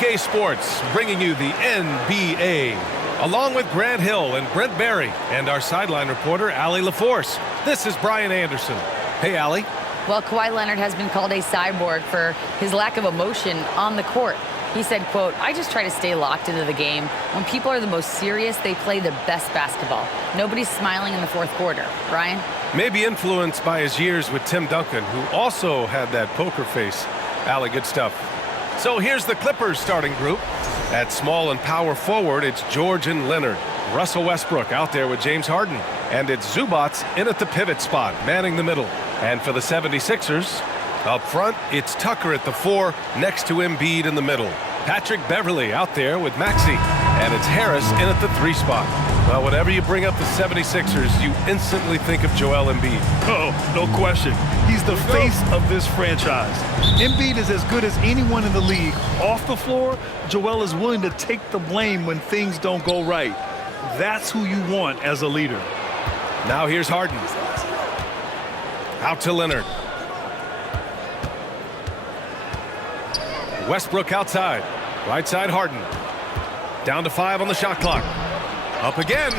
K Sports bringing you the NBA, along with Grant Hill and Brent Barry and our sideline reporter, Allie LaForce. This is Brian Anderson. Hey, Allie. Well, Kawhi Leonard has been called a cyborg for his lack of emotion on the court. He said, quote, "I just try to stay locked into the game. When people are the most serious, they play the best basketball. Nobody's smiling in the fourth quarter." Brian? Maybe influenced by his years with Tim Duncan, who also had that poker face. Allie, good stuff. So here's the Clippers starting group. At small and power forward, it's George and Leonard. Russell Westbrook out there with James Harden. And it's Zubats in at the pivot spot, manning the middle. And for the 76ers, up front, it's Tucker at the 4, next to Embiid in the middle. Patrick Beverley out there with Maxey. And it's Harris in at the 3 spot. Well, whenever you bring up the 76ers, you instantly think of Joel Embiid. Oh, no question. He's the face of this franchise. Embiid is as good as anyone in the league. Off the floor, Joel is willing to take the blame when things don't go right. That's who you want as a leader. Now here's Harden. Out to Leonard. Westbrook outside. Right side Harden. Down to 5 on the shot clock. Up again.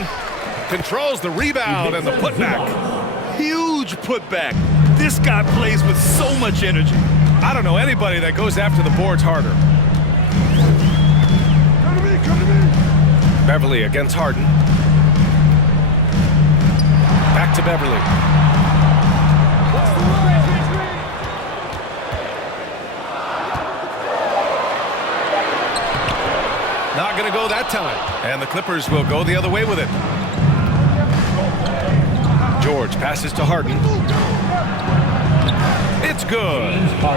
Controls the rebound and the putback. Huge putback. This guy plays with so much energy. I don't know anybody that goes after the boards harder. Come to me. Beverley against Harden. Back to Beverley. Not going to go that time. And the Clippers will go the other way with it. George passes to Harden. It's good.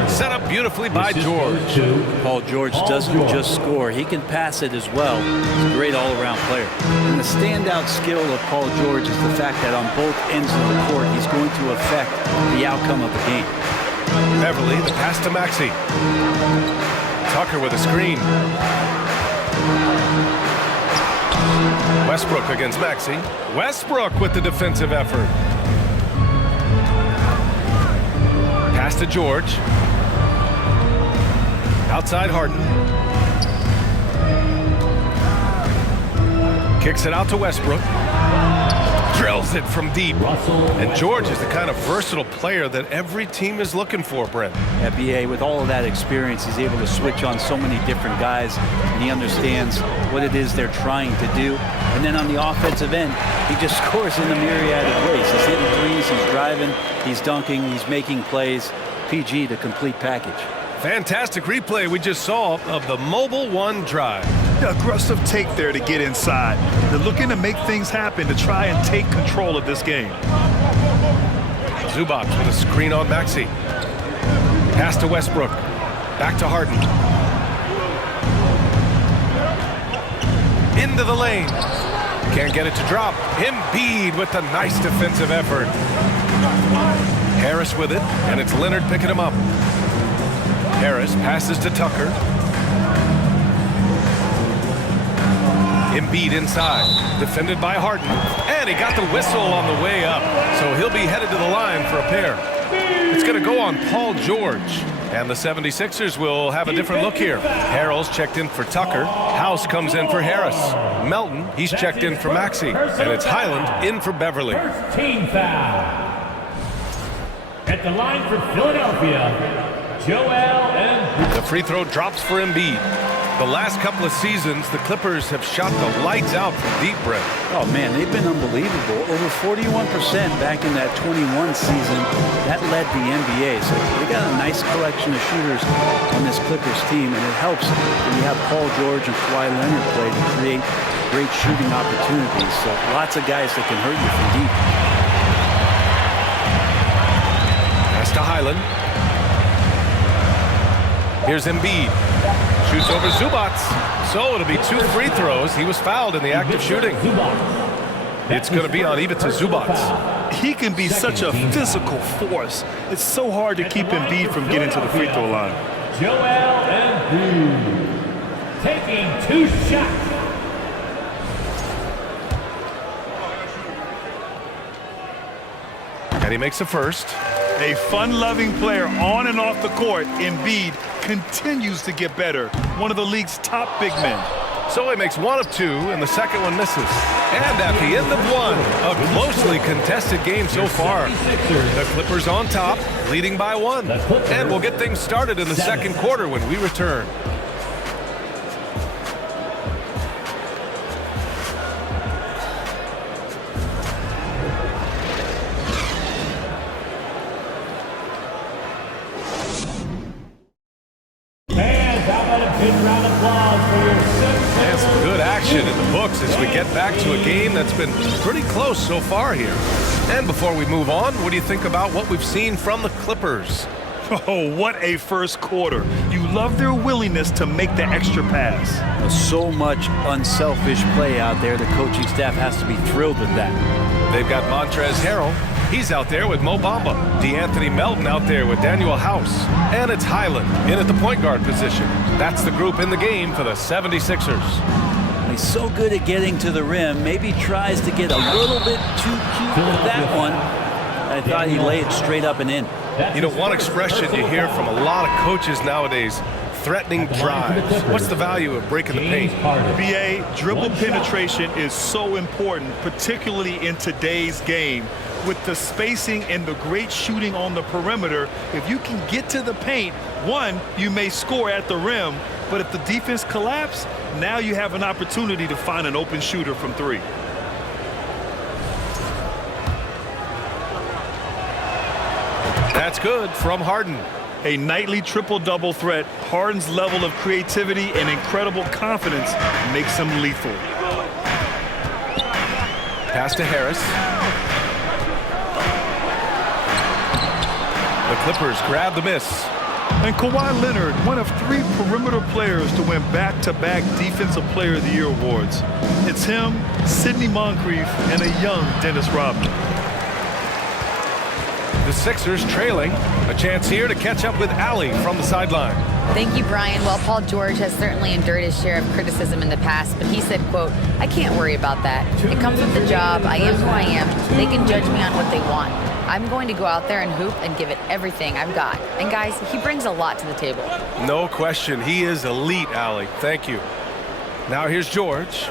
Set up beautifully by George. Paul George doesn't just score. He can pass it as well. He's a great all-around player. And the standout skill of Paul George is the fact that on both ends of the court, he's going to affect the outcome of the game. Beverley, the pass to Maxey. Tucker with a screen. Westbrook against Maxey. Westbrook with the defensive effort. Pass to George. Outside Harden. Kicks it out to Westbrook. Drills it from deep. And George is the kind of versatile player that every team is looking for, Brent. FBA, with all of that experience, he's able to switch on so many different guys, and he understands what it is they're trying to do. And then on the offensive end, he just scores in a myriad of ways. He's hitting threes, he's driving, he's dunking, he's making plays. PG, the complete package. Fantastic replay we just saw of the Mobile One drive. Aggressive take there to get inside. They're looking to make things happen to try and take control of this game. Zubats with a screen on Maxey. Pass to Westbrook. Back to Harden. Into the lane. Can't get it to drop. Embiid with the nice defensive effort. Harris with it, and it's Leonard picking him up. Harris passes to Tucker. Embiid inside, defended by Harden, and he got the whistle on the way up, so he'll be headed to the line for a pair. It's going to go on Paul George, and the 76ers will have a different look here. Harrell's checked in for Tucker. House comes in for Harris. Melton, he's checked in for Maxey, and it's Highland in for Beverley. First team foul. At the line for Philadelphia, Joel Embiid. The free throw drops for Embiid. The last couple of seasons, the Clippers have shot the lights out from deep, Brent. Oh, man, they've been unbelievable. Over 41% back in that 21 season. That led the NBA. So they got a nice collection of shooters on this Clippers team, and it helps when you have Paul George and Kawhi Leonard play to create great shooting opportunities. So lots of guys that can hurt you from deep. Pass to Highland. Here's Embiid. Shoots over Zubats. So it'll be 2 free throws. He was fouled in the act of shooting. It's going to be on Ivica Zubats. He can be such a physical force. It's so hard to keep Embiid from getting to the free throw line. Joel Embiid taking 2 shots. And he makes the first. A fun-loving player on and off the court, Embiid continues to get better. one of the league's top big men. So he makes one of two, and the second one misses. And at the end of one, a closely contested game so far. The Clippers on top, leading by one. And we'll get things started in the second quarter when we return. And some good action in the books as we get back to a game that's been pretty close so far here. And before we move on, what do you think about what we've seen from the Clippers? Oh, what a first quarter. You love their willingness to make the extra pass. So much unselfish play out there. The coaching staff has to be thrilled with that. They've got Montrezl Harrell. He's out there with Mo Bamba. DeAnthony Melton out there with Daniel House. And it's Highland in at the point guard position. That's the group in the game for the 76ers. He's so good at getting to the rim. Maybe tries to get a little bit too cute with that one. I thought he laid it straight up and in. You know, one expression you hear from a lot of coaches nowadays, threatening drives. What's the value of breaking the paint? BA, dribble penetration is so important, particularly in today's game. With the spacing and the great shooting on the perimeter, if you can get to the paint, one, you may score at the rim, but if the defense collapses, now you have an opportunity to find an open shooter from three. That's good from Harden. A nightly triple-double threat, Harden's level of creativity and incredible confidence makes him lethal. Pass to Harris. The Clippers grab the miss. And Kawhi Leonard, one of three perimeter players to win back-to-back Defensive Player of the Year awards. It's him, Sidney Moncrief, and a young Dennis Rodman. The Sixers trailing. A chance here to catch up with Allie from the sideline. Thank you, Brian. Well, Paul George has certainly endured his share of criticism in the past, but he said, quote, "I can't worry about that. It comes with the job. I am who I am. They can judge me on what they want. I'm going to go out there and hoop and give it everything I've got." And guys, he brings a lot to the table. No question. He is elite, Allie. Thank you. Now here's George.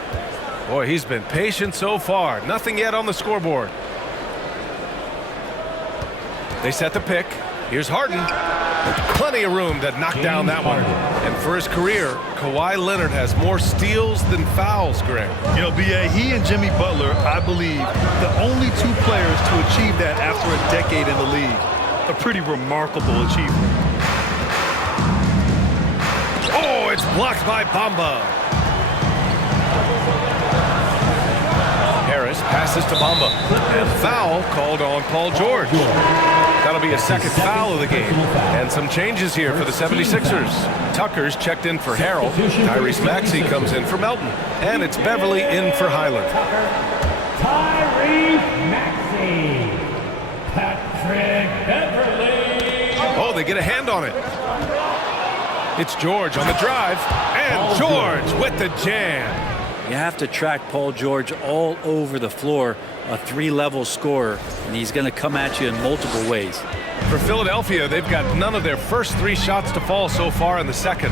Boy, he's been patient so far. Nothing yet on the scoreboard. They set the pick. Here's Harden. Plenty of room to knock down that one. And for his career, Kawhi Leonard has more steals than fouls, Greg. You know, BA, he and Jimmy Butler, I believe, the only two players to achieve that after a decade in the league. A pretty remarkable achievement. Oh, it's blocked by Bamba. Harris passes to Bamba. And foul called on Paul George. That'll be a second foul of the game. And some changes here for the 76ers. Tucker's checked in for Harrell. Tyrese Maxey comes in for Melton. And it's Beverly in for Highland. Tyrese Maxey. Patrick Beverly. Oh, they get a hand on it. It's George on the drive. And George with the jam. You have to track Paul George all over the floor, a three-level scorer, and he's going to come at you in multiple ways. For Philadelphia, they've got none of their first three shots to fall so far in the second.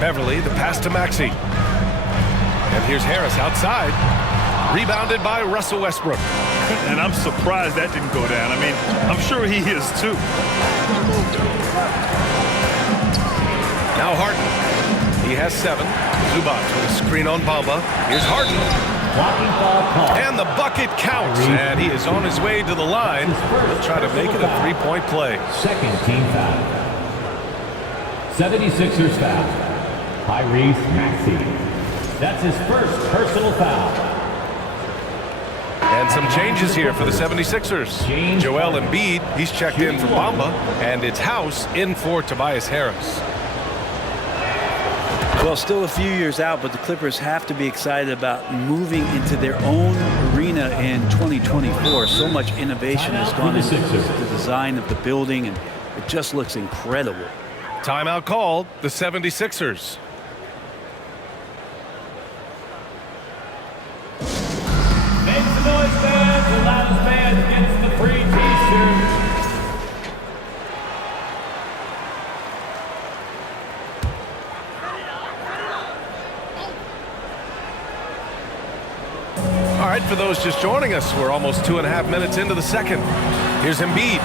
Beverly, the pass to Maxey. And here's Harris outside. Rebounded by Russell Westbrook. And I'm surprised that didn't go down. I mean, I'm sure he is too. Now Harden. He has 7. Zubac with a screen on Bamba. Here's Harden. And the bucket counts. And he is on his way to the line. He'll try to make it a three-point play. Second team foul. 76ers foul. Tyrese Maxey. That's his first personal foul. And some changes here for the 76ers. Joel Embiid, he's checked in for Bamba. And it's House in for Tobias Harris. Well, still a few years out, but the Clippers have to be excited about moving into their own arena in 2024. So much innovation has gone into the design of the building, and it just looks incredible. Timeout called, the 76ers. Make some noise, fans. The loudest band gets the free t-shirt. right, for those just joining us, we're almost 2.5 minutes into the second. Here's Embiid.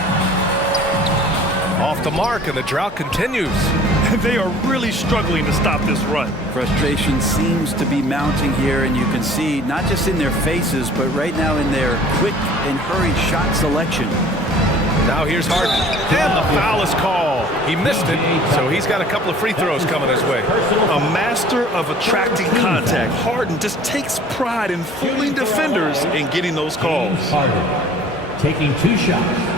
Off the mark, and the drought continues. They are really struggling to stop this run. Frustration seems to be mounting here, and you can see not just in their faces, but right now in their quick and hurried shot selection. Now here's Harden, and the foul is called. He missed it, so he's got a couple of free throws coming his way. A master of attracting contact. Harden just takes pride in fooling defenders and getting those calls. Harden taking 2 shots.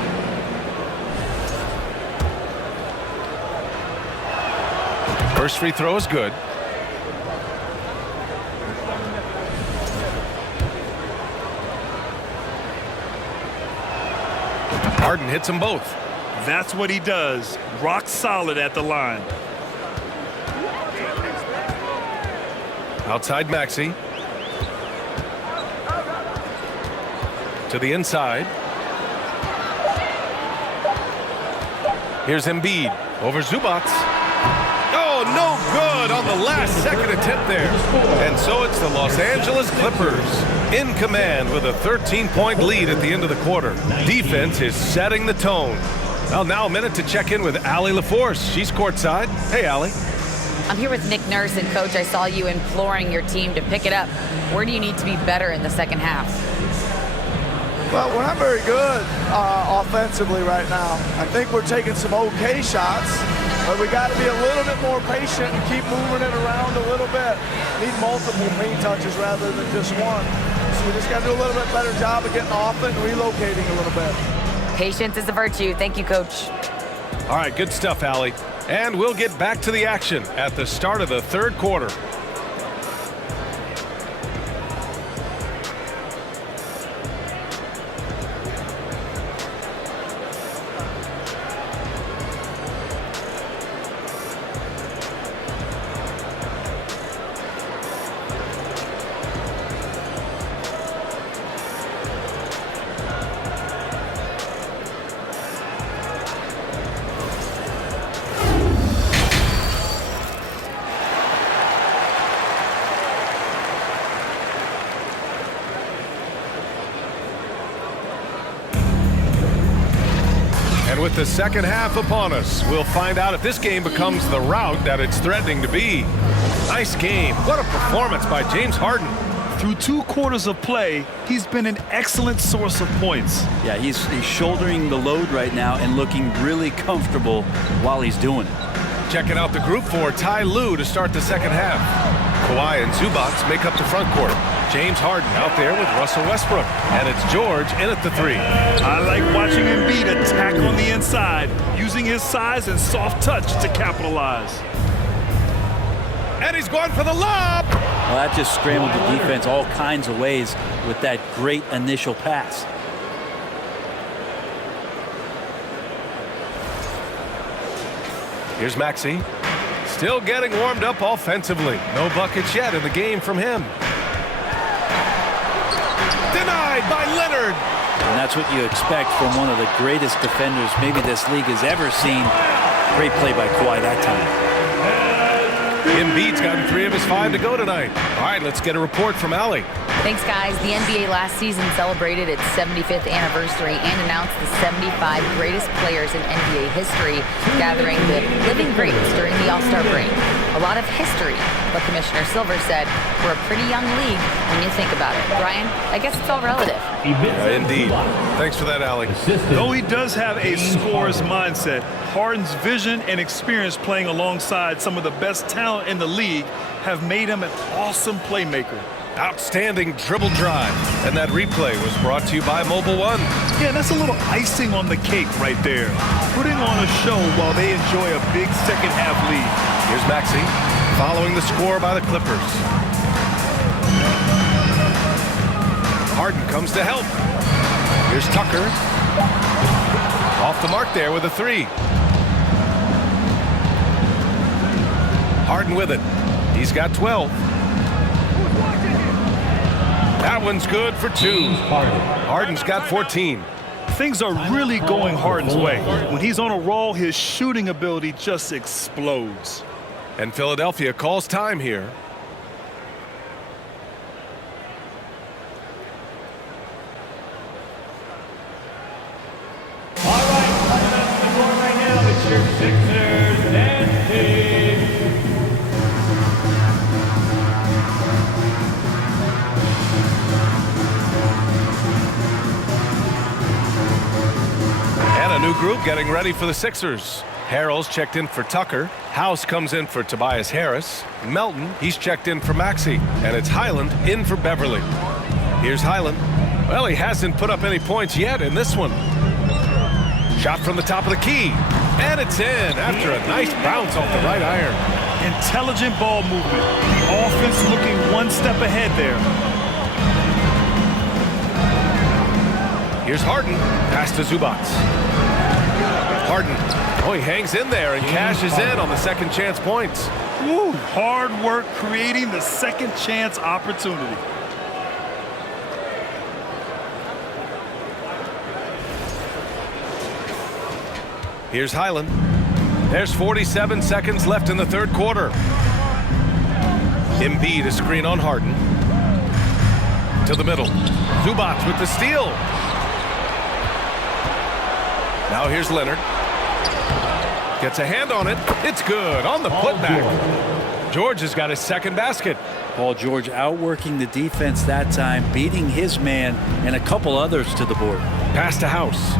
First free throw is good. Harden hits them both. That's what he does. Rock solid at the line. Outside Maxey. To the inside. Here's Embiid over Zubac. Oh, no good on the last second attempt there. And so it's the Los Angeles Clippers in command with a 13-point lead at the end of the quarter. Defense is setting the tone. Well, now a minute to check in with Allie LaForce. She's courtside. Hey, Allie. I'm here with Nick Nurse, and Coach, I saw you imploring your team to pick it up. Where do you need to be better in the second half? Well, we're not very good offensively right now. I think we're taking some okay shots, but we got to be a little bit more patient and keep moving it around a little bit. Need multiple paint touches rather than just one. So we just got to do a little bit better job of getting off it and relocating a little bit. Patience is a virtue. Thank you, Coach. All right, good stuff, Allie. And we'll get back to the action at the start of the third quarter. And with the second half upon us, we'll find out if this game becomes the rout that it's threatening to be. Nice game. What a performance by James Harden. Through 2 quarters of play, he's been an excellent source of points. Yeah, he's shouldering the load right now and looking really comfortable while he's doing it. Checking out the group for Ty Lue to start the second half. Kawhi and Zubac make up the front court. James Harden out there with Russell Westbrook. And it's George in at the 3. I like watching Embiid attack on the inside, using his size and soft touch to capitalize. And he's going for the lob. Well, that just scrambled the defense all kinds of ways with that great initial pass. Here's Maxey. Still getting warmed up offensively. No buckets yet in the game from him. Denied by Leonard. And that's what you expect from one of the greatest defenders maybe this league has ever seen. Great play by Kawhi that time. Embiid's gotten 3 of his 5 to go tonight. All right, let's get a report from Allie. Thanks, guys. The NBA last season celebrated its 75th anniversary and announced the 75 greatest players in NBA history, gathering the living greats during the All-Star break. A lot of history, but Commissioner Silver said we're a pretty young league when you think about it. Brian, I guess it's all relative. Indeed. Thanks for that, Allie. Though he does have a scorer's mindset, Harden's vision and experience playing alongside some of the best talent in the league have made him an awesome playmaker. Outstanding dribble drive. And that replay was brought to you by Mobile One. Yeah, that's a little icing on the cake right there. Putting on a show while they enjoy a big second half lead. Here's Maxey following the score by the Clippers. Harden comes to help. Here's Tucker. Off the mark there with a 3. Harden with it. He's got 12. That one's good for 2. Harden's got 14. Things are really going Harden's way. When he's on a roll, his shooting ability just explodes. And Philadelphia calls time here. getting ready for the Sixers. Harrell's checked in for Tucker. House comes in for Tobias Harris. Melton, he's checked in for Maxey. And it's Highland in for Beverly. Here's Highland. Well, he hasn't put up any points yet in this one. Shot from the top of the key. And it's in after a nice bounce off the right iron. Intelligent ball movement. The offense looking one step ahead there. Here's Harden. Pass to Zubats. Harden. Oh, he hangs in there and cashes in on the second chance points. Woo, hard work creating the second chance opportunity. Here's Highland. There's 47 seconds left in the third quarter. Embiid a screen on Harden. To the middle. Zubats with the steal. Now here's Leonard. Gets a hand on it. It's good on the putback. George has got his second basket. Paul George outworking the defense that time, beating his man and a couple others to the board. Pass to House.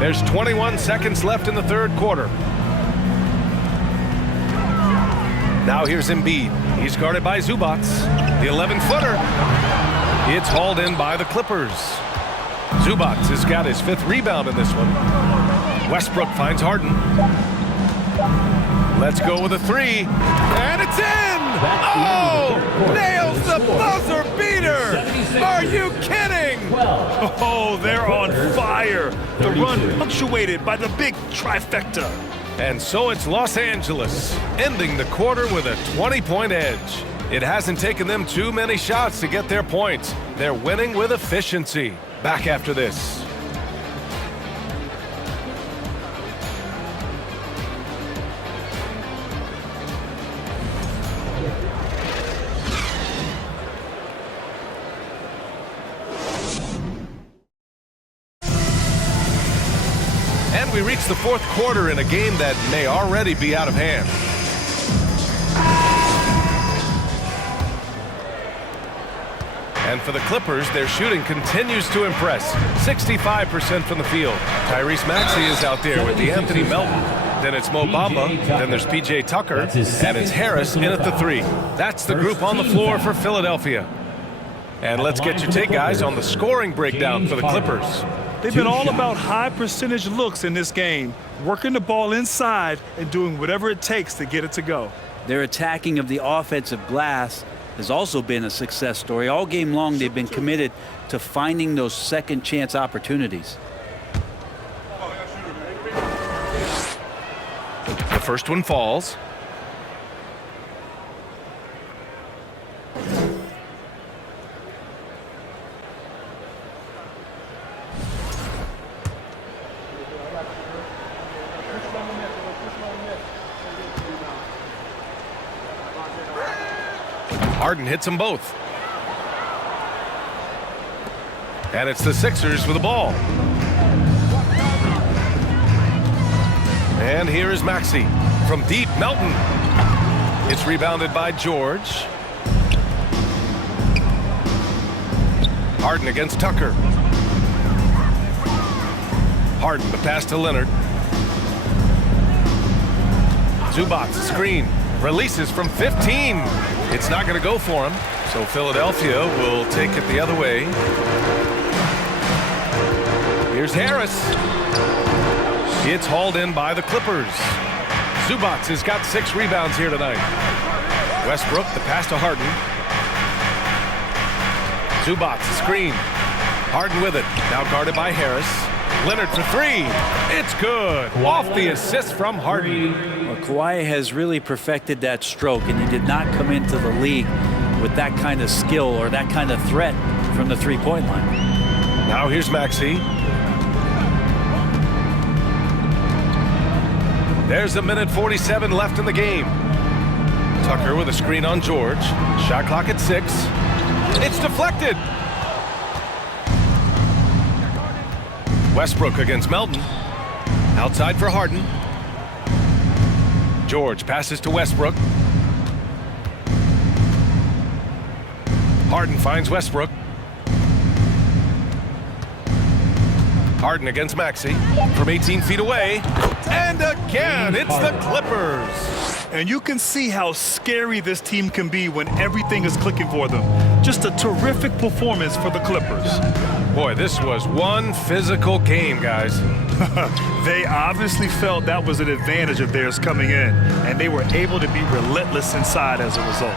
There's 21 seconds left in the third quarter. Now here's Embiid. He's guarded by Zubats. The 11-footer. It's hauled in by the Clippers. Zubats has got his fifth rebound in this one. Westbrook finds Harden. Let's go with a three. And it's in! Oh! Nails the buzzer beater! Are you kidding? Oh, they're on fire. The run punctuated by the big trifecta. And so it's Los Angeles, ending the quarter with a 20-point edge. It hasn't taken them too many shots to get their points. They're winning with efficiency. Back after this. And we reach the fourth quarter in a game that may already be out of hand. And for the Clippers, their shooting continues to impress. 65% from the field. Tyrese Maxey is out there with the Anthony Melton. Then it's Mo Bamba. Then there's P.J. Tucker. And it's Harris in at the three. That's the group on the floor for Philadelphia. And let's get your take, guys, on the scoring breakdown for the Clippers. They've been all about high percentage looks in this game, working the ball inside and doing whatever it takes to get it to go. Their attacking of the offensive glass has also been a success story. All game long, they've been committed to finding those second chance opportunities. The first one falls. Harden hits them both. And it's the Sixers with the ball. And here is Maxey from deep. Melton. It's rebounded by George. Harden against Tucker. Harden, the pass to Leonard. Zubats, screen. Releases from 15. It's not going to go for him. So Philadelphia will take it the other way. Here's Harris. It's hauled in by the Clippers. Zubats has got 6 rebounds here tonight. Westbrook, the pass to Harden. Zubats, screen. Harden with it. Now guarded by Harris. Leonard for 3. It's good. Off the assist from Harden. Well, Kawhi has really perfected that stroke, and he did not come into the league with that kind of skill or that kind of threat from the three-point line. Now here's Maxey. There's a minute 47 left in the game. Tucker with a screen on George. Shot clock at 6. It's deflected. Westbrook against Melton. Outside for Harden. George passes to Westbrook. Harden finds Westbrook. Harden against Maxey from 18 feet away. And again, it's the Clippers. And you can see how scary this team can be when everything is clicking for them. Just a terrific performance for the Clippers. Boy, this was one physical game, guys. They obviously felt that was an advantage of theirs coming in, and they were able to be relentless inside as a result.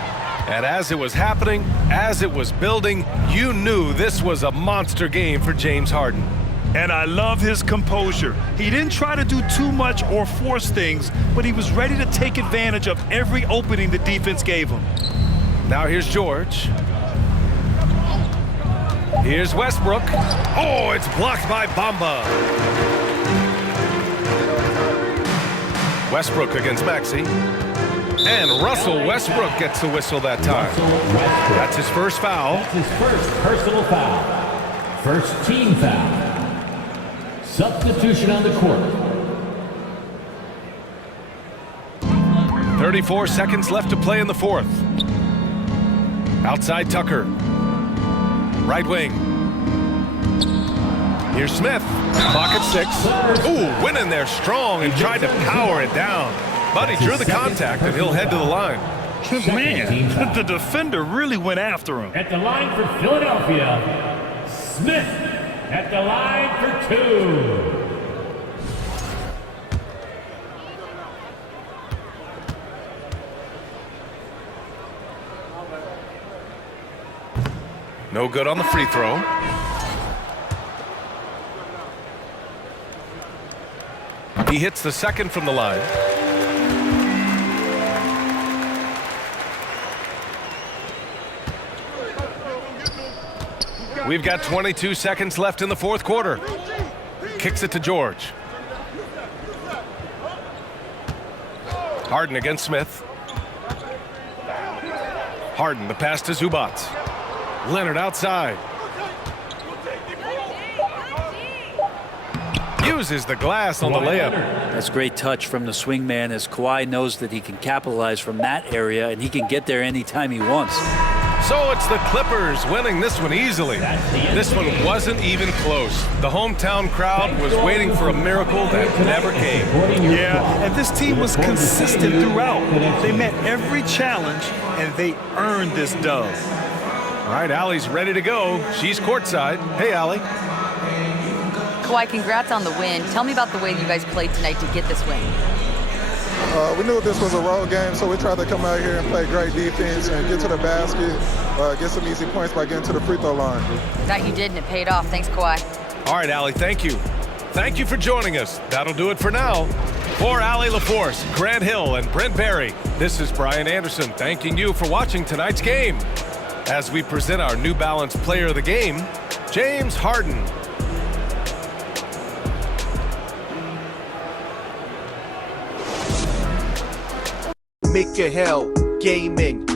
And as it was happening, as it was building, you knew this was a monster game for James Harden. And I love his composure. He didn't try to do too much or force things, but he was ready to take advantage of every opening the defense gave him. Now here's George. Here's Westbrook. Oh, it's blocked by Bamba. Westbrook against Maxey. And Russell Westbrook gets the whistle that time. That's his first foul. That's his first personal foul. First team foul. Substitution on the court. 34 seconds left to play in the fourth. Outside Tucker. Right wing. Here's Smith. Clock at 6. Ooh, went in there strong and tried to power it down. But he drew the contact and he'll head to the line. Man, the defender really went after him. At the line for Philadelphia, Smith. At the line for 2. No good on the free throw. He hits the second from the line. We've got 22 seconds left in the fourth quarter. Kicks it to George. Harden against Smith. Harden, the pass to Zubac. Leonard outside. Uses the glass on the layup. That's great touch from the swing man, as Kawhi knows that he can capitalize from that area and he can get there anytime he wants. So it's the Clippers winning this one easily. This one wasn't even close. The hometown crowd was waiting for a miracle that never came. Yeah, and this team was consistent throughout. They met every challenge, and they earned this dub. All right, Allie's ready to go. She's courtside. Hey, Allie. Kawhi, congrats on the win. Tell me about the way you guys played tonight to get this win. We knew this was a road game, so we tried to come out here and play great defense and get to the basket, get some easy points by getting to the free throw line. That you did, and it paid off. Thanks, Kawhi. All right, Allie, thank you. Thank you for joining us. That'll do it for now. For Allie LaForce, Grant Hill, and Brent Barry, this is Brian Anderson thanking you for watching tonight's game. As we present our New Balance Player of the Game, James Harden. Make your hell gaming.